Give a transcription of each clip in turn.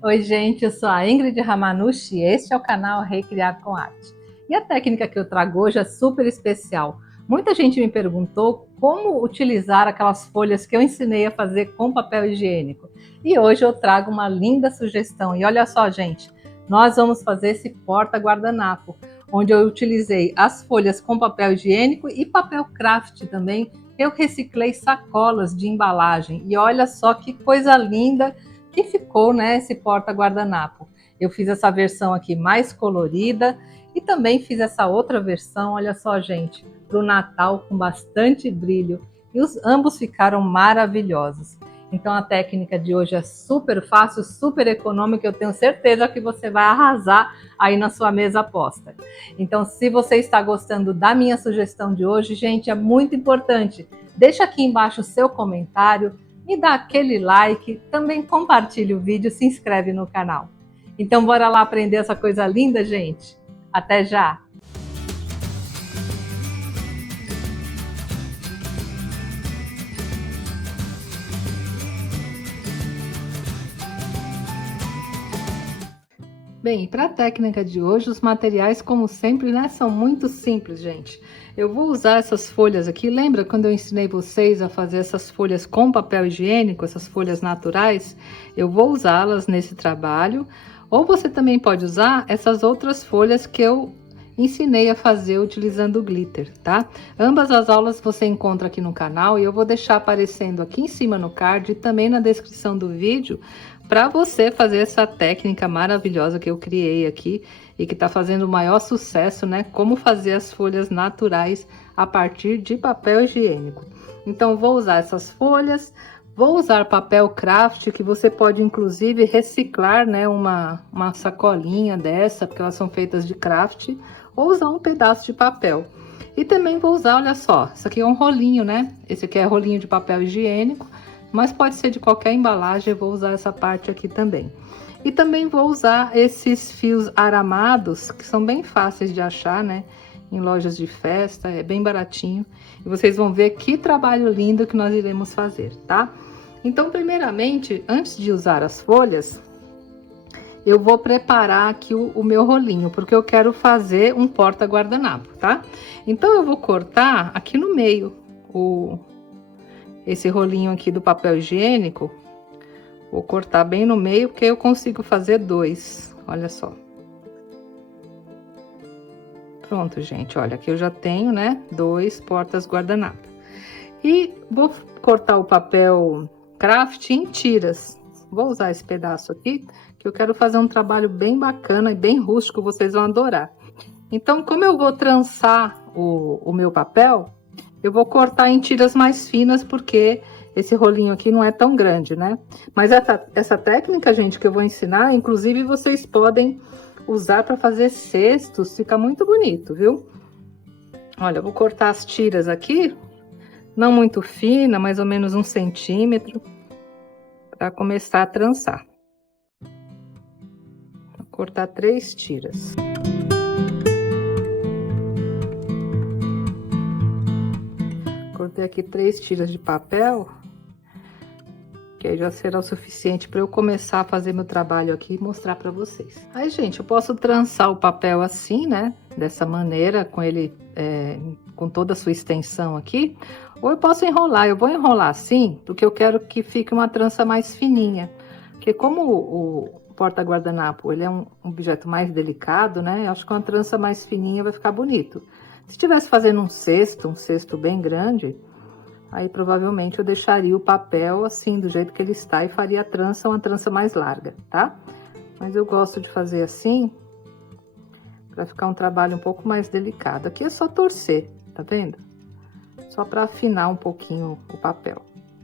Oi, gente, eu sou a Ingrid Ramanushi e este é o canal Recriar com Arte. E a técnica que eu trago hoje é super especial. Muita gente me perguntou como utilizar aquelas folhas que eu ensinei a fazer com papel higiênico. E hoje eu trago uma linda sugestão. E olha só, gente, nós vamos fazer esse porta-guardanapo, onde eu utilizei as folhas com papel higiênico e papel craft também. Eu reciclei sacolas de embalagem. E olha só que coisa linda que ficou, né, esse porta-guardanapo. Eu fiz essa versão aqui mais colorida e também fiz essa outra versão, olha só, gente, para o Natal com bastante brilho. E ambos ficaram maravilhosos. Então a técnica de hoje é super fácil, super econômica, eu tenho certeza que você vai arrasar aí na sua mesa posta. Então, se você está gostando da minha sugestão de hoje, gente, é muito importante. Deixa aqui embaixo o seu comentário, me dá aquele like, também compartilhe o vídeo, se inscreve no canal. Então bora lá aprender essa coisa linda, gente? Até já! Bem, para a técnica de hoje, os materiais, como sempre, né, são muito simples, gente. Eu vou usar essas folhas aqui. Lembra quando eu ensinei vocês a fazer essas folhas com papel higiênico, essas folhas naturais? Eu vou usá-las nesse trabalho. Ou você também pode usar essas outras folhas que eu ensinei a fazer utilizando o glitter, tá? Ambas as aulas você encontra aqui no canal e eu vou deixar aparecendo aqui em cima no card e também na descrição do vídeo para você fazer essa técnica maravilhosa que eu criei aqui e que está fazendo o maior sucesso, né? Como fazer as folhas naturais a partir de papel higiênico. Então, vou usar essas folhas, vou usar papel craft, que você pode inclusive reciclar, né? Uma sacolinha dessa, porque elas são feitas de craft, ou usar um pedaço de papel. E também vou usar, olha só, isso aqui é um rolinho, né? Esse aqui é rolinho de papel higiênico, mas pode ser de qualquer embalagem, eu vou usar essa parte aqui também. E também vou usar esses fios aramados, que são bem fáceis de achar, né? Em lojas de festa, é bem baratinho. E vocês vão ver que trabalho lindo que nós iremos fazer, tá? Então, primeiramente, antes de usar as folhas, eu vou preparar aqui o meu rolinho, porque eu quero fazer um porta-guardanapo, tá? Então, eu vou cortar aqui no meio esse rolinho aqui do papel higiênico. Vou cortar bem no meio, porque eu consigo fazer dois, olha só. Pronto, gente, olha, aqui eu já tenho, né, dois portas guardanapo. E vou cortar o papel craft em tiras. Vou usar esse pedaço aqui, que eu quero fazer um trabalho bem bacana e bem rústico, vocês vão adorar. Então, como eu vou trançar o meu papel, eu vou cortar em tiras mais finas, porque esse rolinho aqui não é tão grande, né? Mas essa técnica, gente, que eu vou ensinar, inclusive vocês podem usar para fazer cestos, fica muito bonito, viu? Olha, eu vou cortar as tiras aqui, não muito fina, mais ou menos 1 centímetro, para começar a trançar. Vou cortar 3 tiras. Cortei aqui 3 tiras de papel, que aí já será o suficiente para eu começar a fazer meu trabalho aqui e mostrar para vocês. Aí, gente, eu posso trançar o papel assim, né? Dessa maneira, com ele com toda a sua extensão aqui. Ou eu posso enrolar. Eu vou enrolar assim, porque eu quero que fique uma trança mais fininha. Porque como o porta-guardanapo, ele é um objeto mais delicado, né? Eu acho que uma trança mais fininha vai ficar bonito. Se estivesse fazendo um cesto bem grande, aí provavelmente eu deixaria o papel assim, do jeito que ele está, e faria a trança, uma trança mais larga, tá? Mas eu gosto de fazer assim, para ficar um trabalho um pouco mais delicado. Aqui é só torcer, tá vendo? Só para afinar um pouquinho o papel.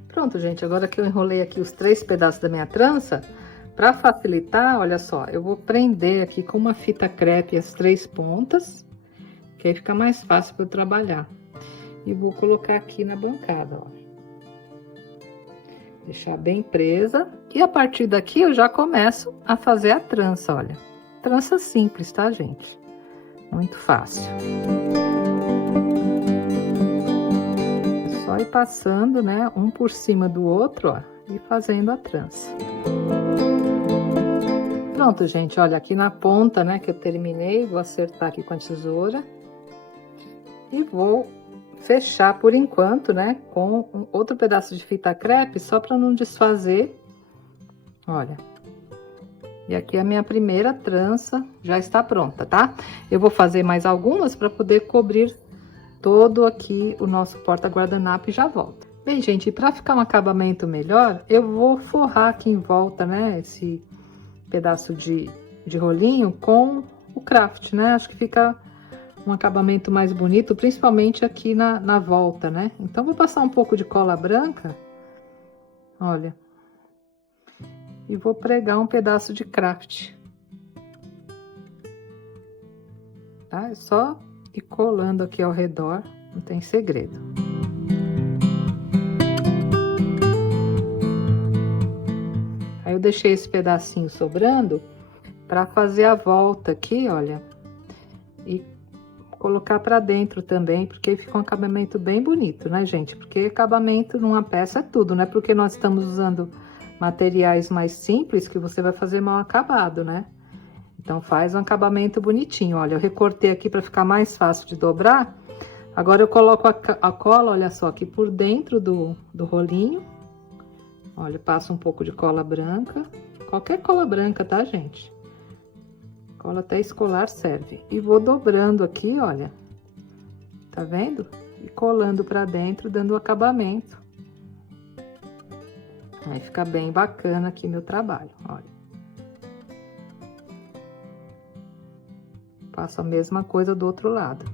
Pronto, gente, agora que eu enrolei aqui os 3 pedaços da minha trança, para facilitar, olha só, eu vou prender aqui com uma fita crepe as 3 pontas, que aí fica mais fácil para eu trabalhar. E vou colocar aqui na bancada, ó. Deixar bem presa. E a partir daqui eu já começo a fazer a trança, olha. Trança simples, tá, gente? Muito fácil. É só ir passando, né, um por cima do outro, ó, e fazendo a trança. pronto, gente, olha, aqui na ponta, né, que eu terminei, vou acertar aqui com a tesoura. E vou fechar por enquanto, né, com outro pedaço de fita crepe, só para não desfazer. Olha. E aqui a minha primeira trança já está pronta, tá? Eu vou fazer mais algumas para poder cobrir todo aqui o nosso porta-guardanapo e já volto. Bem, gente, para ficar um acabamento melhor, eu vou forrar aqui em volta, né, esse pedaço de rolinho com o craft, né? Acho que fica um acabamento mais bonito, principalmente aqui na volta, né? Então, vou passar um pouco de cola branca, olha, e vou pregar um pedaço de craft, tá? É só ir colando aqui ao redor, não tem segredo. Aí eu deixei esse pedacinho sobrando para fazer a volta aqui, olha, e colocar para dentro também, porque fica um acabamento bem bonito, né, gente? Porque acabamento numa peça é tudo, né? Porque nós estamos usando materiais mais simples que você vai fazer mal acabado, né? Então, faz um acabamento bonitinho. Olha, eu recortei aqui para ficar mais fácil de dobrar. Agora, eu coloco a cola, olha só, aqui por dentro do rolinho. Olha, passo um pouco de cola branca. Qualquer cola branca, tá, gente? Cola até escolar serve. E vou dobrando aqui, olha. Tá vendo? E colando pra dentro, dando o acabamento. Aí fica bem bacana aqui meu trabalho, olha. Faço a mesma coisa do outro lado.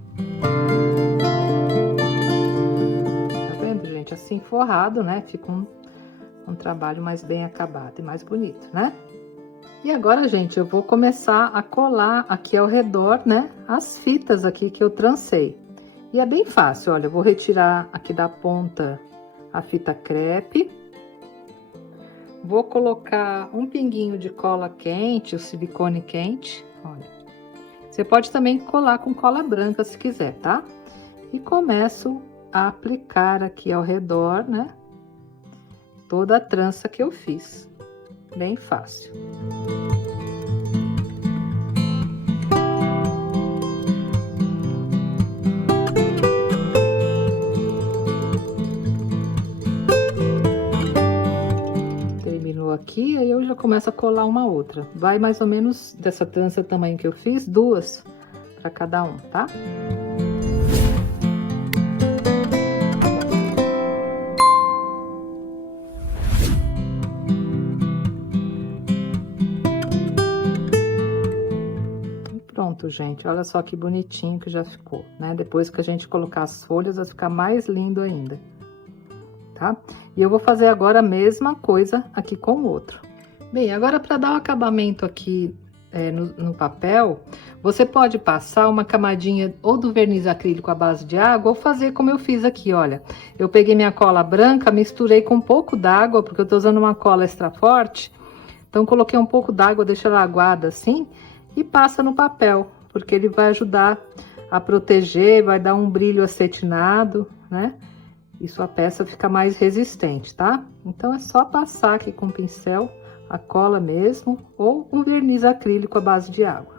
Tá vendo, gente? Assim forrado, né? Fica um trabalho mais bem acabado e mais bonito, né? E agora, gente, eu vou começar a colar aqui ao redor, né, as fitas aqui que eu trancei. E é bem fácil, olha, eu vou retirar aqui da ponta a fita crepe. Vou colocar um pinguinho de cola quente, o silicone quente, olha. Você pode também colar com cola branca se quiser, tá? E começo a aplicar aqui ao redor, né, toda a trança que eu fiz. Bem fácil. Terminou aqui, aí eu já começo a colar uma outra. Vai mais ou menos dessa trança tamanho que eu fiz, duas para cada um, tá? Pronto, gente, olha só que bonitinho que já ficou, né? Depois que a gente colocar as folhas, vai ficar mais lindo ainda, tá? E eu vou fazer agora a mesma coisa aqui com o outro. Bem, agora para dar o acabamento aqui no papel, você pode passar uma camadinha ou do verniz acrílico à base de água, ou fazer como eu fiz aqui, olha. Eu peguei minha cola branca, misturei com um pouco d'água, porque eu tô usando uma cola extra forte, então coloquei um pouco d'água, deixa ela aguada assim, e passa no papel, porque ele vai ajudar a proteger, vai dar um brilho acetinado, né? E sua peça fica mais resistente, tá? Então, é só passar aqui com o pincel, a cola mesmo, ou um verniz acrílico à base de água.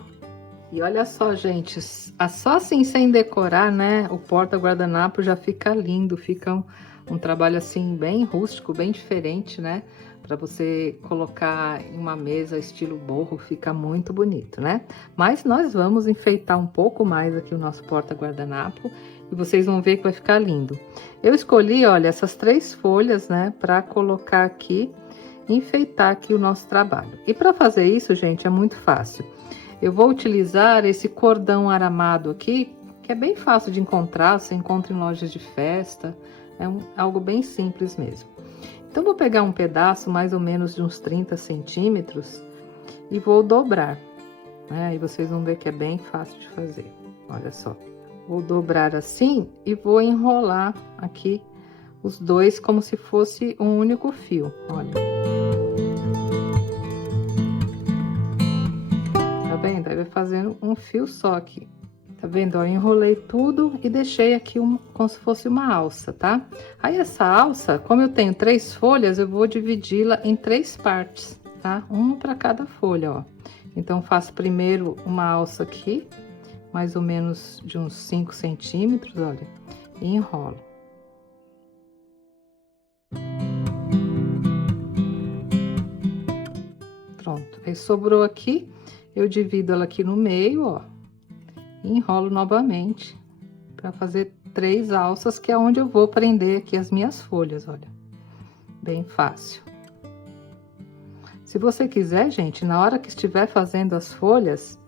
E olha só, gente, só assim sem decorar, né? O porta-guardanapo já fica lindo, fica um trabalho assim bem rústico, bem diferente, né? Para você colocar em uma mesa estilo boho, fica muito bonito, né? Mas nós vamos enfeitar um pouco mais aqui o nosso porta-guardanapo e vocês vão ver que vai ficar lindo. Eu escolhi, olha, essas 3 folhas, né, para colocar aqui, enfeitar aqui o nosso trabalho. E para fazer isso, gente, é muito fácil. Eu vou utilizar esse cordão aramado aqui, que é bem fácil de encontrar, você encontra em lojas de festa, é algo bem simples mesmo. Então, vou pegar um pedaço mais ou menos de uns 30 centímetros e vou dobrar, né? Aí vocês vão ver que é bem fácil de fazer, olha só. Vou dobrar assim e vou enrolar aqui os dois como se fosse um único fio, olha. Tá vendo? Aí vai fazendo um fio só aqui. Tá vendo? Ó, eu enrolei tudo e deixei aqui como se fosse uma alça, tá? Aí essa alça, como eu tenho 3 folhas, eu vou dividi-la em 3 partes, tá? Uma para cada folha, ó. Então, faço primeiro uma alça aqui, mais ou menos de uns 5 centímetros, olha, e enrolo. Pronto, aí sobrou aqui, eu divido ela aqui no meio, ó, e enrolo novamente para fazer 3 alças, que é onde eu vou prender aqui as minhas folhas, olha. Bem fácil. Se você quiser, gente, na hora que estiver fazendo as folhas,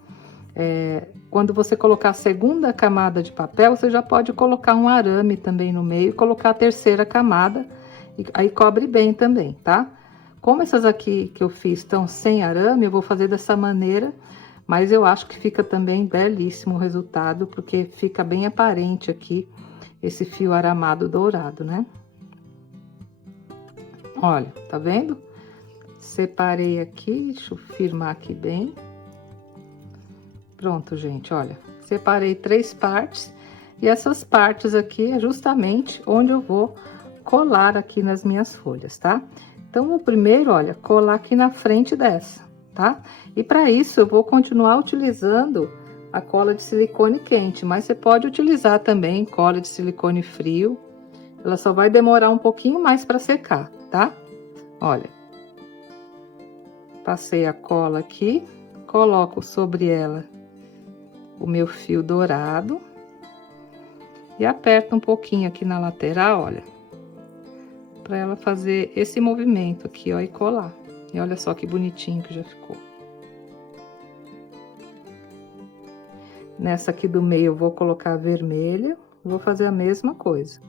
quando você colocar a segunda camada de papel, você já pode colocar um arame também no meio e colocar a terceira camada, e aí cobre bem também, tá? Como essas aqui que eu fiz estão sem arame, eu vou fazer dessa maneira, mas eu acho que fica também belíssimo o resultado, porque fica bem aparente aqui esse fio aramado dourado, né? Olha, tá vendo? Separei aqui, deixa eu firmar aqui bem. Pronto, gente, olha. Separei 3 partes, e essas partes aqui é justamente onde eu vou colar aqui nas minhas folhas, tá? Então, o primeiro, olha, colar aqui na frente dessa, tá? E para isso, eu vou continuar utilizando a cola de silicone quente, mas você pode utilizar também cola de silicone frio. Ela só vai demorar um pouquinho mais para secar, tá? Olha. Passei a cola aqui, coloco sobre ela o meu fio dourado e aperto um pouquinho aqui na lateral, olha, para ela fazer esse movimento aqui, ó, e colar. E olha só que bonitinho que já ficou. Nessa aqui do meio eu vou colocar a vermelha, vou fazer a mesma coisa.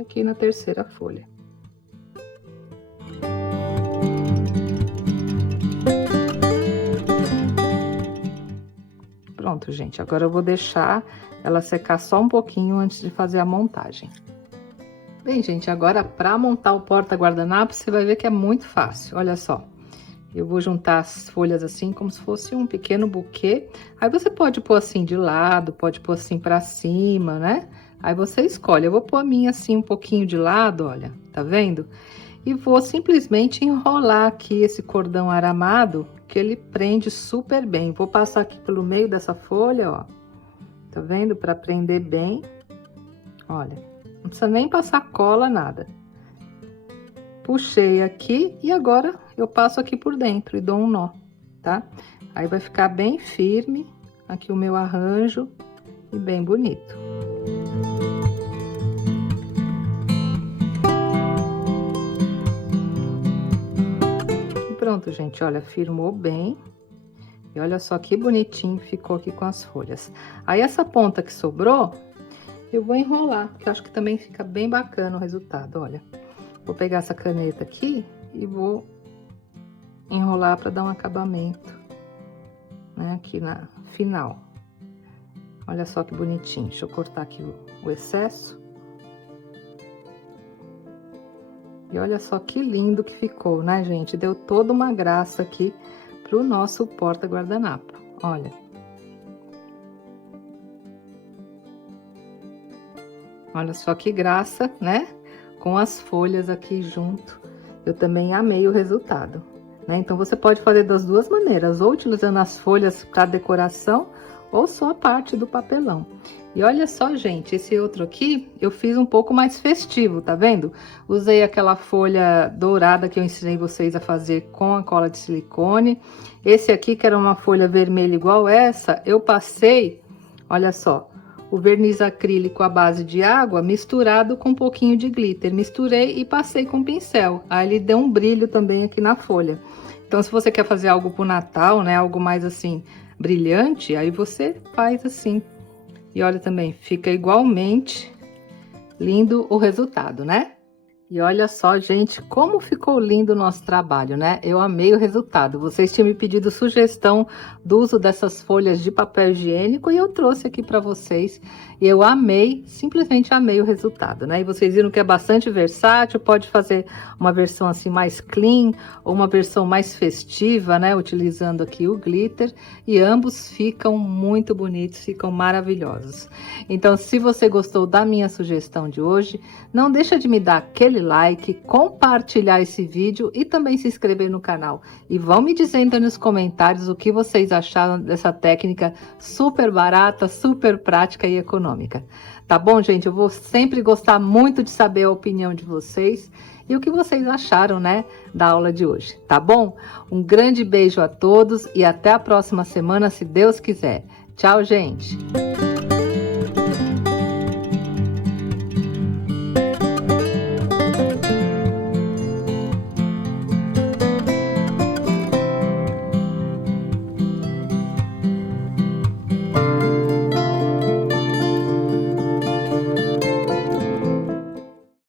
Aqui na terceira folha. Pronto, gente, agora eu vou deixar ela secar só um pouquinho antes de fazer a montagem. Bem, gente, agora para montar o porta-guardanapo, você vai ver que é muito fácil, olha só. Eu vou juntar as folhas assim, como se fosse um pequeno buquê. Aí você pode pôr assim de lado, pode pôr assim para cima, né? Aí você escolhe. Eu vou pôr a minha assim um pouquinho de lado, olha, tá vendo? E vou simplesmente enrolar aqui esse cordão aramado, que ele prende super bem. Vou passar aqui pelo meio dessa folha, ó. Tá vendo? Para prender bem. Olha, não precisa nem passar cola, nada. Puxei aqui e agora eu passo aqui por dentro e dou um nó, tá? Aí vai ficar bem firme aqui o meu arranjo e bem bonito. E pronto, gente, olha, firmou bem. E olha só que bonitinho ficou aqui com as folhas. Aí essa ponta que sobrou, eu vou enrolar, porque eu acho que também fica bem bacana o resultado, olha. Vou pegar essa caneta aqui e vou enrolar para dar um acabamento, né, aqui na final. Olha só que bonitinho. Deixa eu cortar aqui o excesso. E olha só que lindo que ficou, né, gente? Deu toda uma graça aqui pro nosso porta-guardanapo. Olha. Olha só que graça, né? Com as folhas aqui junto. Eu também amei o resultado, né? Então, você pode fazer das duas maneiras, ou utilizando as folhas para decoração, ou só a parte do papelão. E olha só, gente, esse outro aqui, eu fiz um pouco mais festivo, tá vendo? Usei aquela folha dourada que eu ensinei vocês a fazer com a cola de silicone. Esse aqui, que era uma folha vermelha igual essa, eu passei, olha só, o verniz acrílico à base de água misturado com um pouquinho de glitter. Misturei e passei com pincel. Aí ele deu um brilho também aqui na folha. Então, se você quer fazer algo pro Natal, né, algo mais assim brilhante, aí você faz assim. E olha também, fica igualmente lindo o resultado, né? E olha só, gente, como ficou lindo o nosso trabalho, né? Eu amei o resultado. Vocês tinham me pedido sugestão do uso dessas folhas de papel higiênico e eu trouxe aqui para vocês. E eu amei, simplesmente amei o resultado, né? E vocês viram que é bastante versátil, pode fazer uma versão assim mais clean ou uma versão mais festiva, né? Utilizando aqui o glitter. E ambos ficam muito bonitos, ficam maravilhosos. Então, se você gostou da minha sugestão de hoje, não deixa de me dar aquele like, compartilhar esse vídeo e também se inscrever no canal. E vão me dizendo nos comentários o que vocês acharam dessa técnica super barata, super prática e econômica. Tá bom, gente? Eu vou sempre gostar muito de saber a opinião de vocês e o que vocês acharam, né, da aula de hoje, tá bom? Um grande beijo a todos e até a próxima semana, se Deus quiser. Tchau, gente!